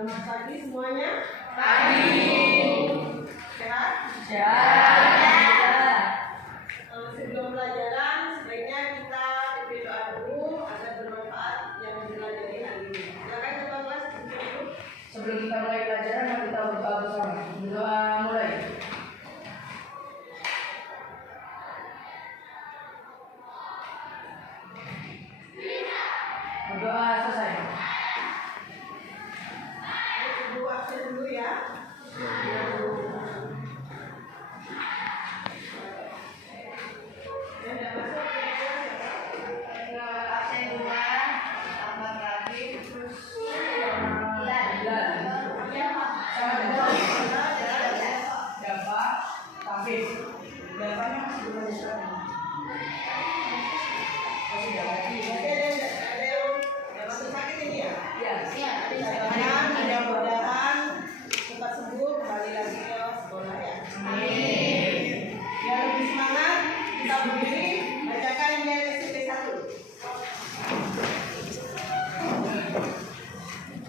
Selamat pagi semuanya. Pagi. Sehat? Sehat. Sebelum pelajaran, sebaiknya kita pimpin doa dulu agar bermanfaat yang dipelajari hari ini. Silakan ketua kelas pimpin dulu. Sebelum kita mulai pelajaran, mari kita berdoa bersama. Berdoa mulai. Berdoa selesai. Ibu absen dulu ya. Yang tidak masuk kira-kira Absen 2, tambah lagi, terus Dapat, Tafis. Dapatnya masih belum bisa. Masih dapat. ada yang masuk sakit ini ya? Ya. Mudah-mudahan cepat sembuh, kembali lagi ke sekolah ya. Amin. Biar lebih semangat, kita berdiri bacakan nilai SMP 1.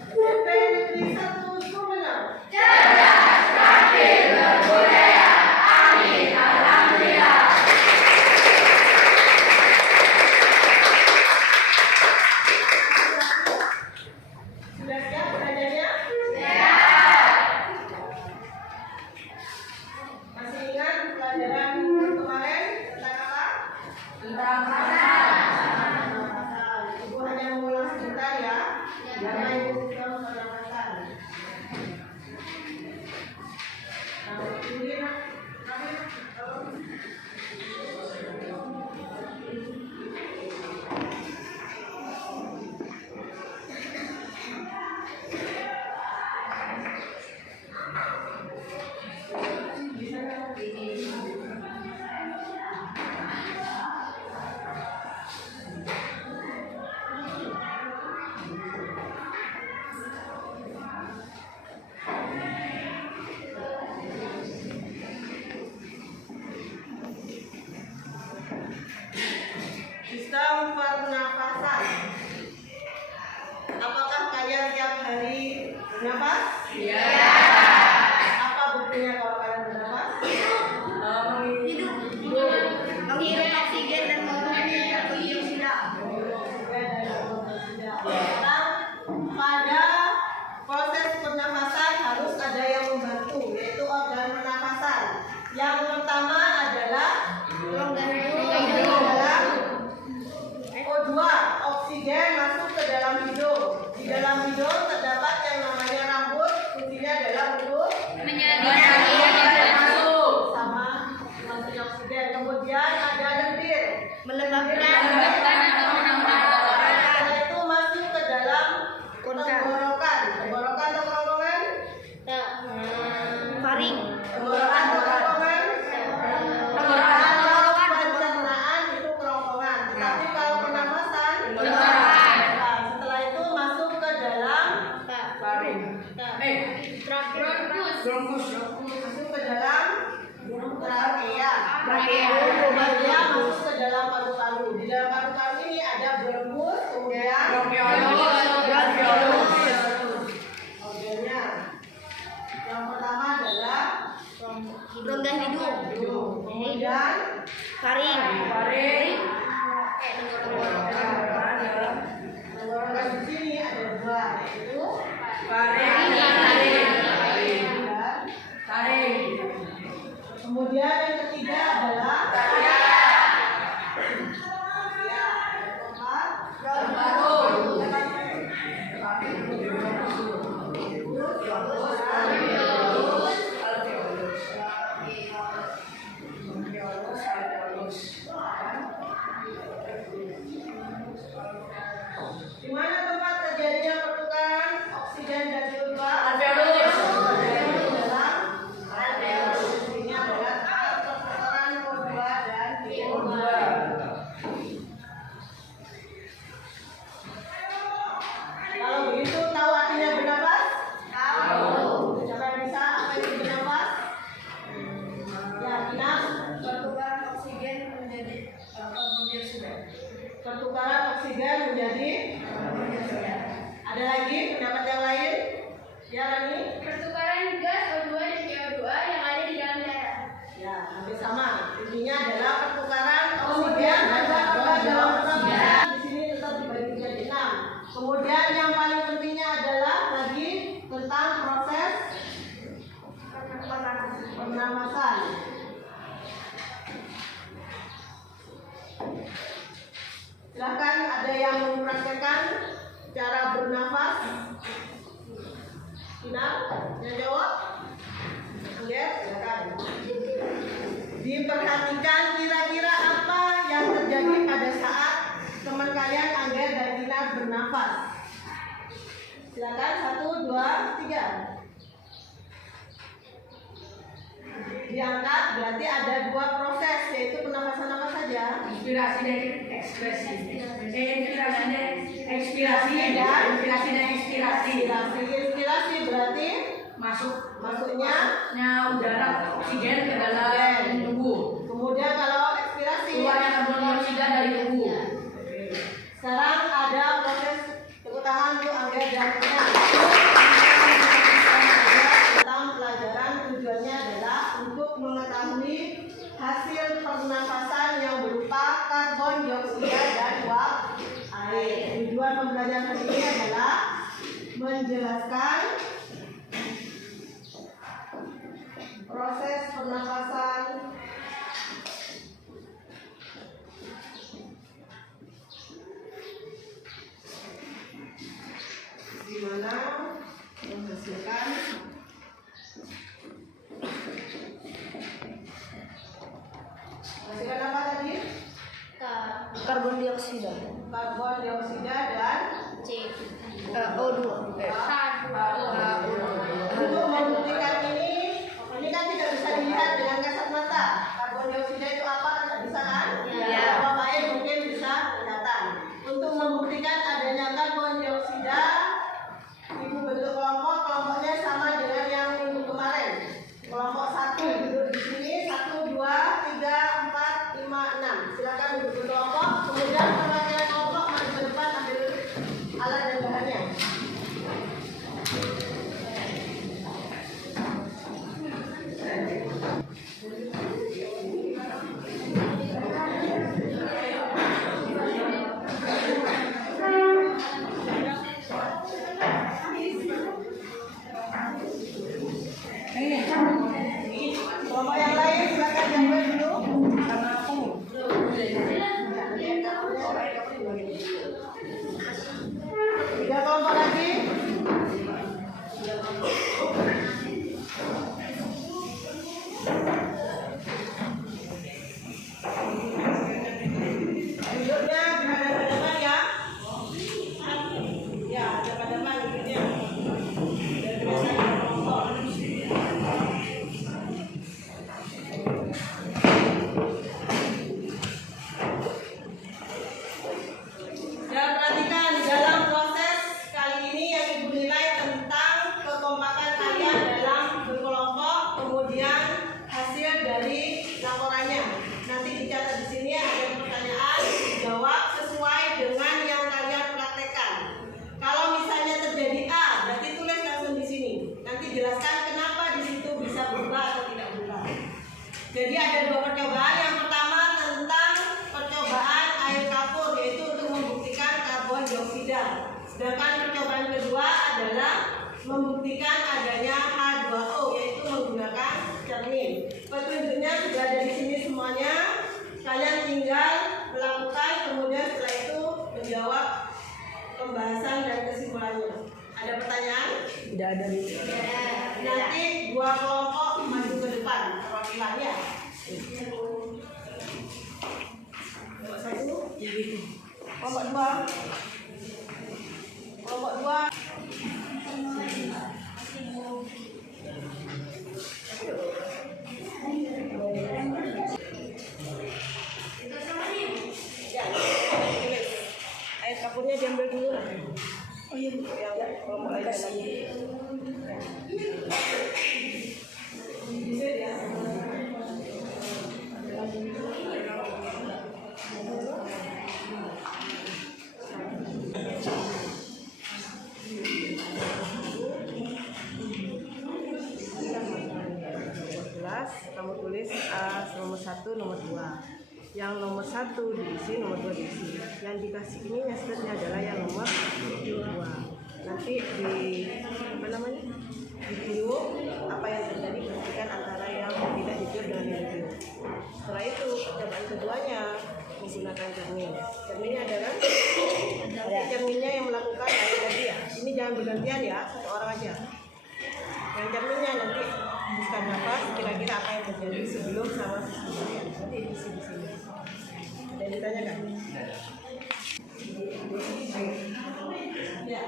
SMP Negeri 1 Sumedang. Sudah siap belajarnya? Masih ingat pelajaran kemarin tentang apa? Tentang Ibu hanya mengulang sebentar ya. Karena ibu sudah memperhatikan. Ini sistem pernapasan. Apakah kalian tiap hari bernapas? Iya. Apa buktinya kalau kalian bernapas? hidup, menghirup oksigen dan mengeluarkan karbon dioksida. Sekarang pada proses pernapasan harus ada yang membantu, yaitu organ pernapasan. Yang pertama adalah Rongga O2, oksigen masuk ke dalam hidung. Di dalam hidung terdapat yang namanya rambut, fungsinya adalah untuk sama mengisi oksigen. Kemudian ada lendir. melembabkan Setelah itu masuk ke dalam tenggorokan. Tenggorokan atau kerongkongan? faring, Tenggorokan atau kerongkongan? Kalau pencernaan itu kerongkongan. Tetapi kalau pernapasan, Tenggorokan. Nah, setelah itu masuk ke dalam Faring. Bronkus. masuk ke dalam trakea. Trakea. Trakea masuk ke dalam paru-paru. Di dalam paru-paru ini ada bronkus, kemudian Bronkiolus. organnya. Yang pertama adalah rongga hidung, kemudian faring, Faring. tenggorokan di sini ada dua, yaitu Faring. dan Taring. kemudian yang ketiga adalah ya, yang keempat di mana tempat terjadinya pertukaran oksigen dan CO2? Alveolus. Dalam alveolus. Ini adalah tempat pertukaran O2 dan CO2. Kalau begitu tahu artinya bernapas? Tahu. Siapa yang bisa apa itu bernapas? Ya, Gina. pertukaran oksigen menjadi karbon dioksida. Pertukaran oksigen menjadi. Ada lagi pendapat yang lain? Ya, Rani? Pertukaran gas O2 dan CO2 yang ada di dalam darah. Ya, hampir sama. Intinya adalah pertukaran oksigen dan karbon dioksida. Di sini tetap dibagi menjadi 6. Kemudian yang paling pentingnya adalah lagi tentang proses pernafasan. Silakan, ada yang mempraktekkan cara bernafas? Sinar, yang jawab? Angger, silakan. Diperhatikan kira-kira apa yang terjadi pada saat teman kalian Angger dan Dinar bernafas. Silakan, 1, 2, 3. Diangkat berarti ada 2 proses, yaitu pernafasan apa saja? Inspirasi dan ekspresi. Inspirasi dan ekspirasi dan ekspirasi. Inspirasi berarti masuknya udara oksigen ke dalam tubuh. Kemudian kalau ekspirasi Keluarnya karbon dioksida dari tubuh. Sekarang ada proses tepuk tangan untuk Angger dan Dinar. Tentang pelajaran tujuannya adalah untuk mengetahui hasil pernafasan yang berupa karbon dioksida dan uap air. Tujuan pembelajaran hari ini adalah menjelaskan proses pernafasan di mana menghasilkan apa tadi? Karbon dioksida. Karbon dioksida dan O2. untuk membuktikan ini kan tidak bisa dilihat dengan kasat mata. Karbon dioksida itu apa? Tidak bisa kan? Iya. Uap air mungkin bisa kelihatan. Untuk membuktikan adanya karbon dioksida, ibu bentuk kelompoknya sama dengan yang minggu kemarin. Kelompok 1 duduk di sini, 1, 2, 3, 4, 5, 6. Silakan duduk di kelompok. Kemudian perwakilan kelompok maju ke depan ambil alat dan bahannya. Kelompok yang lain silakan jawab dulu. Tiga kelompok lagi. Duduknya berhadapan-hadapan ya. Ya, hadapan-hadapan duduknya. Dan biasanya kelompok. Ya, perhatikan dalam proses kali ini yang ibu nilai tentang kekompakan kalian dalam berkelompok, kemudian hasil dari laporannya. Nanti dicatat di sini ada pertanyaan, jawab sesuai dengan yang kalian praktekkan. Kalau misalnya terjadi A, berarti tulis langsung di sini. Nanti jelaskan kenapa di situ bisa berubah atau tidak berubah. Jadi ada 2 percobaan. Yang pertama tentang percobaan air kapur, yaitu untuk membuktikan karbon dioksida. Sedangkan percobaan kedua adalah membuktikan adanya H2O, yaitu menggunakan cermin. Petunjuknya sudah ada di sini semuanya. Kalian tinggal melakukan, kemudian setelah itu menjawab pembahasan dan kesimpulannya. Ada pertanyaan? Tidak ada. Nanti 2 kelompok maju ke depan perwakilannya. Kelompok 1, kelompok 2, kelompok 2. Ya, tulis. Air kapurnya diambil dulu. Oh iya, Bu. Ya, kelompok lain lagi. 1, nomor 2. Yang nomor 1 diisi, nomor 2 diisi. Yang dikasih ini sebenarnya adalah yang nomor 2. Nanti ditiup apa yang terjadi, buktikan antara yang tidak ditiup dengan yang ditiup. Setelah itu percobaan keduanya menggunakan cermin. Cerminnya adalah cerminnya yang melakukan tadi ya. Ini jangan bergantian ya, satu orang aja. Yang cerminnya nanti hembuskan nafas, kira-kira apa yang terjadi sebelum sama sesudah. Nanti di sini. Ada yang ditanyakan? Ya.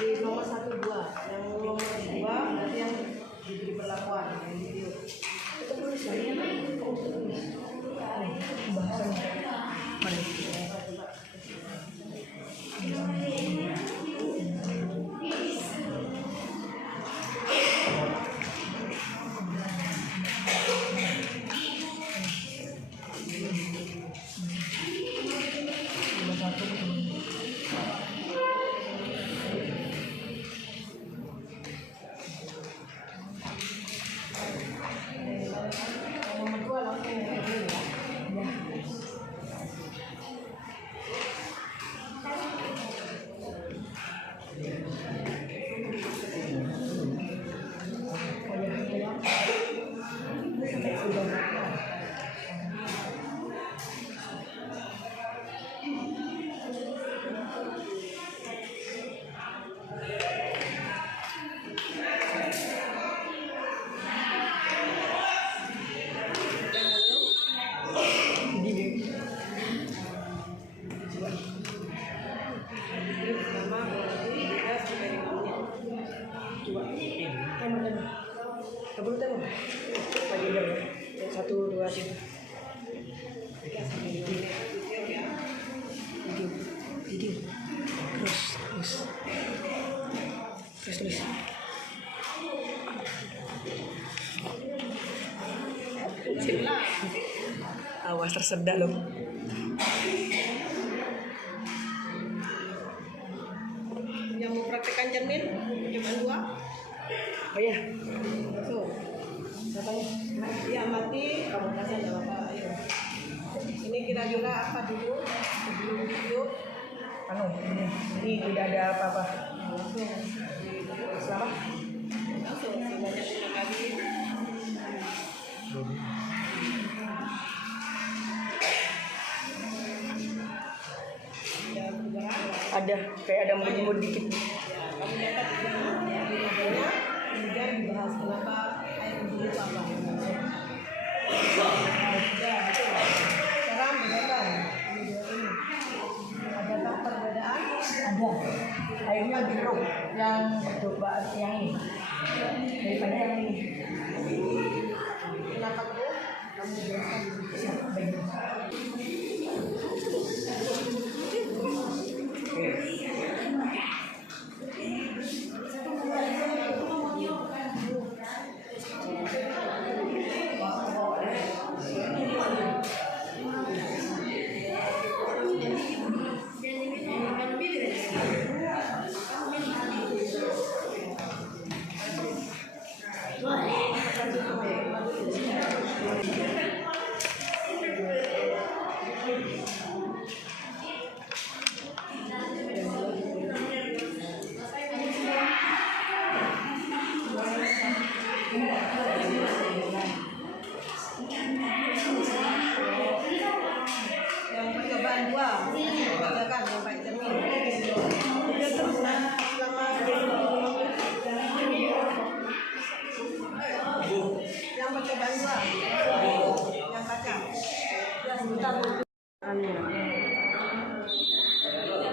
Jadi nomor 1, 2. Yang nomor 2 berarti yang diberi perlakuan, yang ditiup. Itu tulisannya bahasan mana? Satu, dua, tiga. Video. Terus. Awas tersedak loh. Yang mau praktekkan cermin, percobaan 2. Oh ya. Tuh. Ya mati, kamu kasih ada apa? Ayo. Ini kira-kira apa dulu sebelum tiup? Ini tidak ada apa-apa. Langsung. Selamat. Langsung. Sebanyak 5 kali. Ada kayak ada mundur dikit. Kamu lihat kemudian dibahas kenapa air wudhu itu apa? Sekarang bedakan ini. Adakah perbedaan? Ada. Airnya biru yang percobaan yang ini daripada yang ini. Kenapa tuh? Kamu jelaskan siapa baiknya.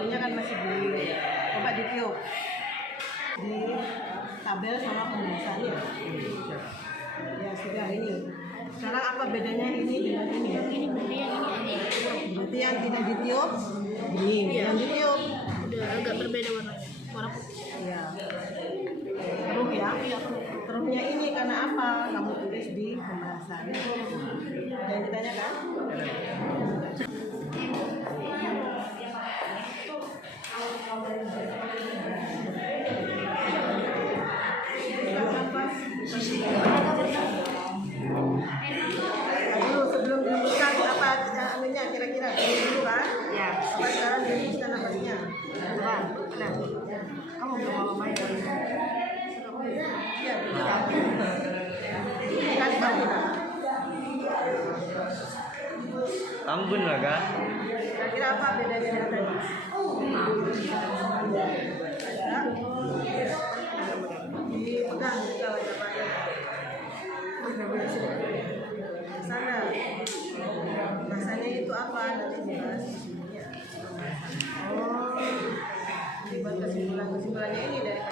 Ini kan masih coba ditiup di tabel sama pembiasaannya. Ya sudah ini. Sekarang apa bedanya ini dengan ini? Ini Berarti yang tidak ditiup ini, yang ditiup udah agak berbeda warnanya. Warna putih. ya. Keruh ya? Keruhnya ini karena apa? Kamu tulis di pembahasan. Yang ditanyakan? Dulu sebelum dirumuskan apa anunya kira-kira dulu kan? Ya. Apa sekarang dirumuskan apanya? Bukan. Nah, kamu belum mau main dari Ya, kali-kali lah. Tambun lah kak. Kira-kira apa bedanya dengan tadi? Dipegang juga wajah sana. Rasanya itu apa? Nanti dibahas di sini ya. Oh, dibuat kesimpulannya ini dari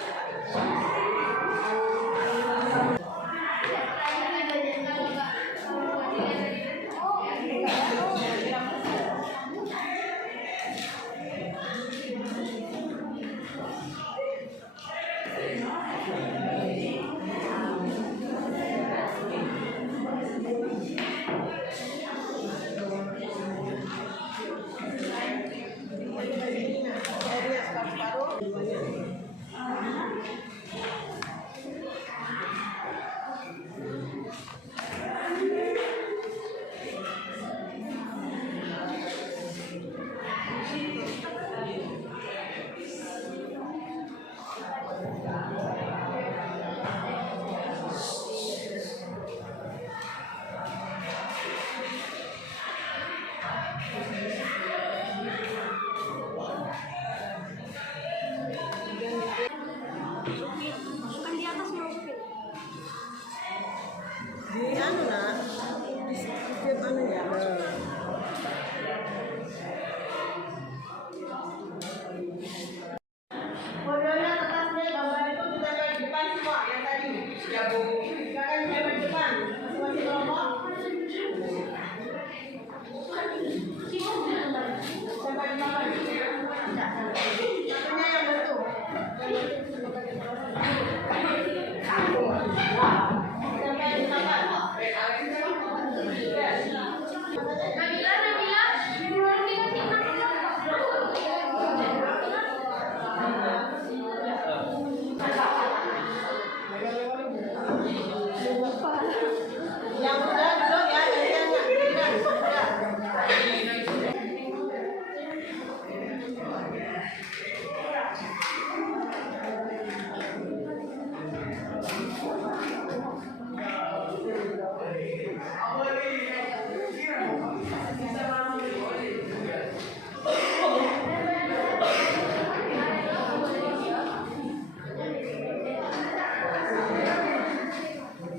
di anu nak di setiap anu ya. Modelnya kertasnya gambar itu kita lihat di depan semua yang tadi. Ya bu. Silakan lihat di depan. Masing-masing kelompok. Siapa di depan? Satunya yang bentuk. Yang udah dulu ya, yang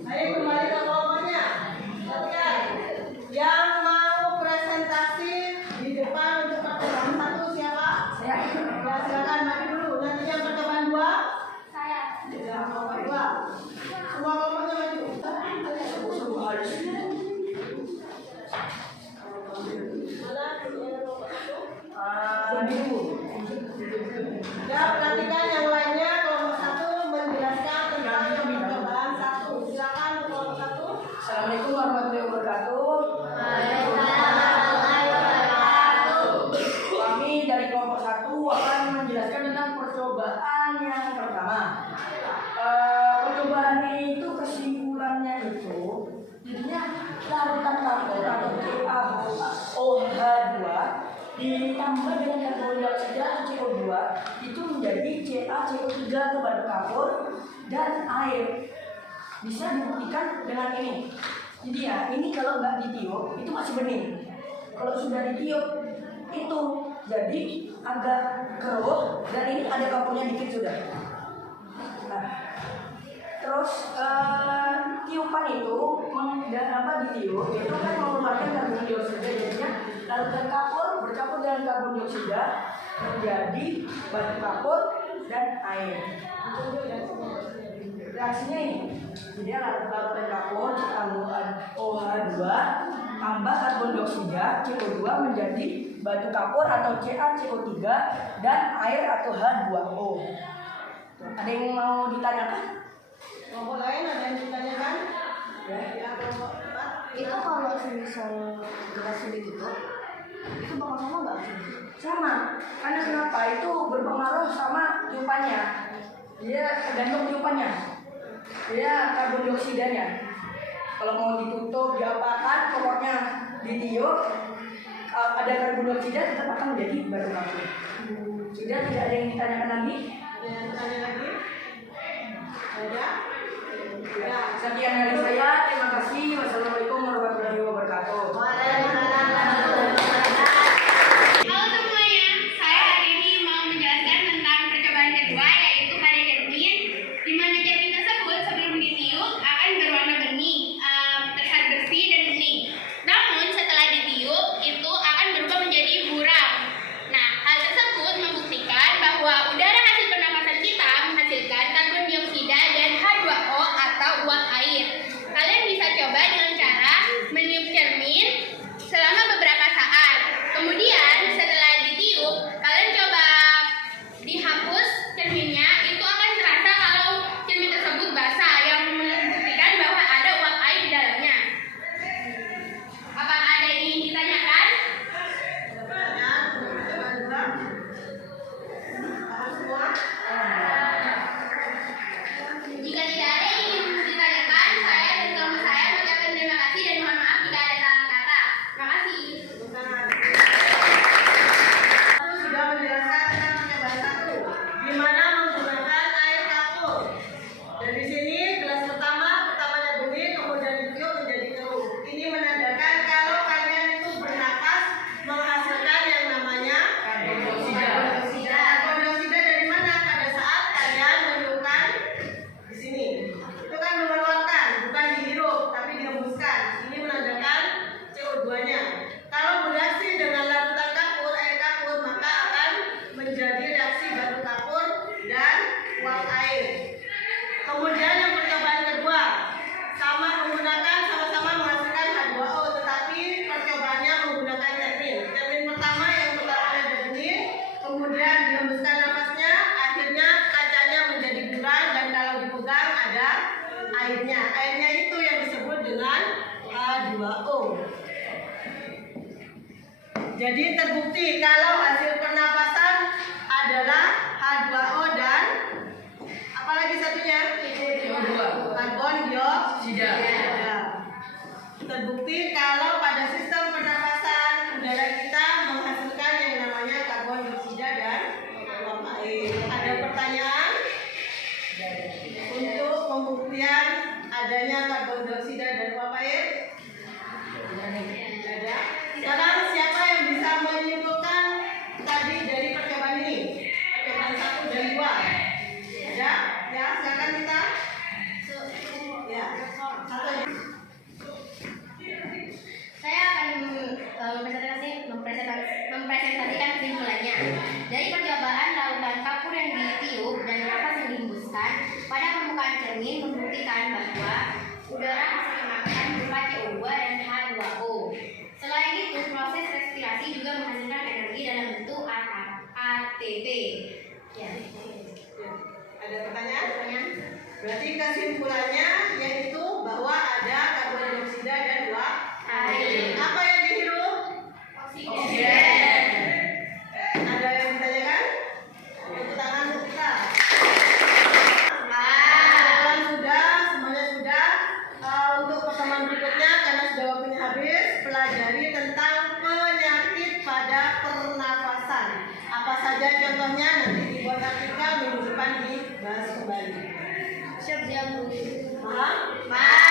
Ayo kembali ke kelompoknya. Perhatikan. Yang mau presentasi di depan untuk percobaan satu siapa? Saya. Ya silakan maju dulu. Nanti yang percobaan dua? Saya. Yang percobaan dua. Semua kelompoknya maju. Ya perhatikan yang lainnya kelompok satu menjelaskan tentang percobaan satu. Silakan kelompok satu. Assalamualaikum warahmatullahi wabarakatuh. Kami dari kelompok 1 akan menjelaskan tentang percobaan yang pertama. Percobaan itu kesimpulannya itu jadinya larutan kapur atau CaOH2 ditambah dengan karbon dioksida CO2 itu menjadi CaCO3 atau batu kapur dan air. Bisa dibuktikan dengan ini. Jadi ya, ini kalau nggak ditiup itu masih bening. Kalau sudah ditiup itu jadi agak keruh dan ini ada kapurnya dikit sudah. Nah, terus tiupan itu ditiup itu kan mengeluarkan karbon dioksida, jadinya larutan kapur bercampur dengan karbon dioksida menjadi batu kapur dan air. Reaksinya ini, jadi larutan kapur ditambah OH2 tambah karbon dioksida CO2 menjadi batu kapur atau CaCO3 dan air atau H2O. Ada yang mau ditanyakan? Kelompok lain ada yang ditanyakan? Ya. Ya kelompok empat. Itu kalau semisal gelasnya ditutup, itu bakal sama nggak? Sama, karena kenapa? Itu berpengaruh sama tiupannya. Dia tergantung tiupannya. Dia karbon dioksidanya. Kalau mau ditutup, diapakan, pokoknya ditiup, ada karbon dioksida tetap akan menjadi batu kapur. Sudah tidak ada yang ditanyakan lagi? Ada yang bertanya lagi? Ada? Ya. Sekian dari saya. Terima kasih. Wassalamualaikum warahmatullahi wabarakatuh. Halo semuanya, saya hari ini mau menjelaskan tentang percobaan kedua, yaitu pada cermin, di mana cermin tersebut sebelum ditiup akan berwarna bening, terlihat bersih dan bening. Namun setelah ditiup itu akan berubah menjadi buram. Nah, hal tersebut membuktikan bahwa udara hasil pernapasan kita menghasilkan karbon dioksida dan H2O atau uap air. Kalian bisa coba dengan cara meniup cermin selama beberapa saat. Kemudian setelah ditiup, kalian coba dihapus cerminnya, itu akan terasa kalau cermin tersebut basah, yang membuktikan bahwa ada uap air di dalamnya. Apakah ada yang ingin ditanyakan? Ada pertanyaan? Pertanyaan dua? Paham semua? Jika tidak ada yang ingin ditanyakan, saya dan kelompok saya mengucapkan terima kasih dan mohon maaf jika ada salah kata. Terima kasih. Aku sudah menjelaskan tentang percobaan satu, di mana menggunakan air kapur. Dan di sini gelas pertamanya bening, kemudian ditiup menjadi keruh. Ini menandakan kalau kalian itu bernapas menghasilkan yang namanya karbon dioksida. Karbon dioksida dari mana? Pada saat kalian meniupkan di sini. Itu kan mengeluarkan, bukan dihirup, tapi dihembuskan. Ini menandakan CO2-nya. Kalau bereaksi dengan larutan kapur, air kapur, maka akan menjadi reaksi batu kapur dan uap air. Kemudian yang percobaan kedua, sama menghasilkan H2O, tetapi percobaannya menggunakan cermin. Cermin pertamanya ada bening, kemudian dihembuskan napasnya, akhirnya kacanya menjadi buram dan kalau dipegang ada airnya. Airnya itu yang disebut dengan H2O. Jadi terbukti kalau hasil pernapasan adalah H2O dan apa lagi satunya? Karbon dioksida. Terbukti kalau pada sistem pernapasan udara kita menghasilkan yang namanya karbon dioksida dan uap air. Ada pertanyaan? Untuk pembuktian adanya karbon dioksida dan uap air? Ada. Sekarang siapa yang bisa menyimpulkan tadi dari percobaan ini? Percobaan 1 dan 2. Ada? Ya, silakan kita. Ya, satu. Saya akan mempresentasikan kesimpulannya. Dari percobaan larutan kapur yang ditiup dan napas yang dihembuskan pada permukaan cermin membuktikan bahwa udara hasil pernapasan berupa CO2 dan H2O. Selain itu, proses respirasi juga menghasilkan energi dalam bentuk ATP. Ya. Ada pertanyaan? Berarti kesimpulannya yaitu bahwa ada karbon dioksida dan uap air. Apa yang dihirup? Oksigen. Ada yang ditanyakan? Tepuk tangan untuk kita. Semuanya sudah. Untuk pertemuan berikutnya karena sudah waktunya habis, pelajari tentang penyakit pada pernafasan. Apa saja contohnya nanti dibuat artikel, minggu depan dibahas kembali. Siap, siap. Paham? Mas.